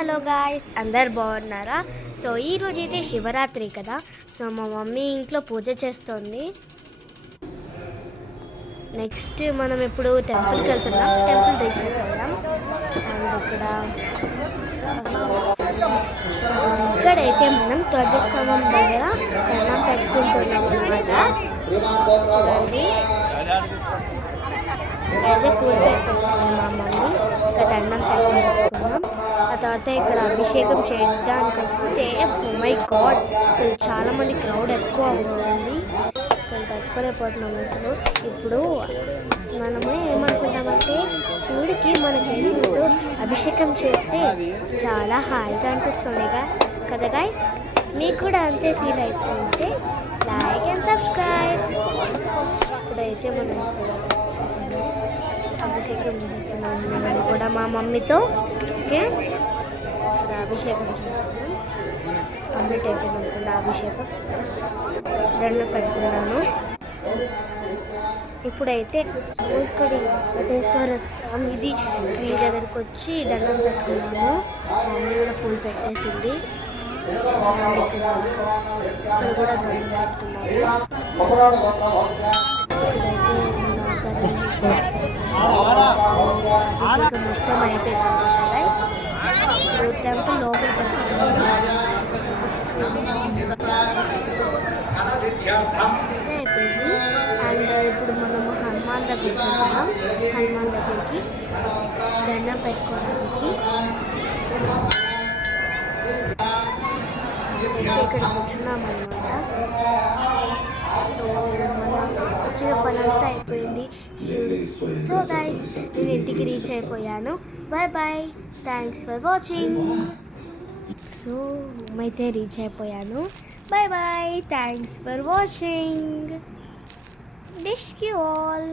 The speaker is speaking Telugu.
హలో గాయ్స్, అందరు బాగున్నారా? సో ఈరోజు అయితే శివరాత్రి కదా. సో మా మమ్మీ ఇంట్లో పూజ చేస్తుంది. నెక్స్ట్ మనం ఇప్పుడు టెంపుల్కి వెళ్తున్నాం. టెంపుల్ రీచ్ అయిపోయాం. అండ్ ఇక్కడైతే మనం ధ్వజస్తంభం దగ్గర దండం పెట్టుకుంటున్నాం అన్నమాట. చూడండి, అయితే పూజ పెట్టేస్తున్నాం మా మమ్మీ. ఇంకా దండం పెట్టేసుకున్నాం. ఆ తర్వాత ఇక్కడ అభిషేకం చేయడానికి వస్తే మై గాడ్, అసలు చాలామంది క్రౌడ్ ఎక్కువ ఉంది. అసలు తట్టుకోలేకపోతున్నాం అసలు. ఇప్పుడు మనము ఏమనుకుంటామంటే శివుడికి మన చేతులతో అభిషేకం చేస్తే చాలా హాయిగా అనిపిస్తుంది కదా గైస్. మీకు కూడా అంతే ఫీల్ అయిపోతే లైక్ అండ్ సబ్స్క్రైబ్. ఇప్పుడైతే మనం అభిషేకం చేస్తున్నాను నేను కూడా మా మమ్మీతో. ఓకే, అభిషేకం చేస్తున్నాను. కంప్లీట్ అయిపోయింది అనుకుంటా అభిషేకం. దండం పెట్టుకున్నాను. ఇప్పుడైతే ఇక్కడ వెంకటేశ్వర స్వామిది మీ దగ్గరికి వచ్చి దండం పెట్టుకున్నాము. మమ్మీ కూడా పూలు పెట్టేసింది. ఇక్కడ కూడా దండం పెట్టుకున్నాము. మొత్తం అయిపోయింది టెంపుల్ లోపల అయిపోయింది. అండ్ ఇప్పుడు మనము హనుమాన్ దగ్గరికి వెళ్తున్నాం. హనుమాన్ దగ్గరికి దండం పెట్టుకోవడానికి ఇక్కడ కూర్చున్నాం అన్నమాట. సో వచ్చిన పని అంతా అయిపోయింది. సో గైస్, నేను ఇంటికి రీచ్ అయిపోయాను. Bye bye, thanks for watching. So అయితే రీచ్ అయిపోయాను. Bye bye, thanks for watching. డిష్ కి ఆల్.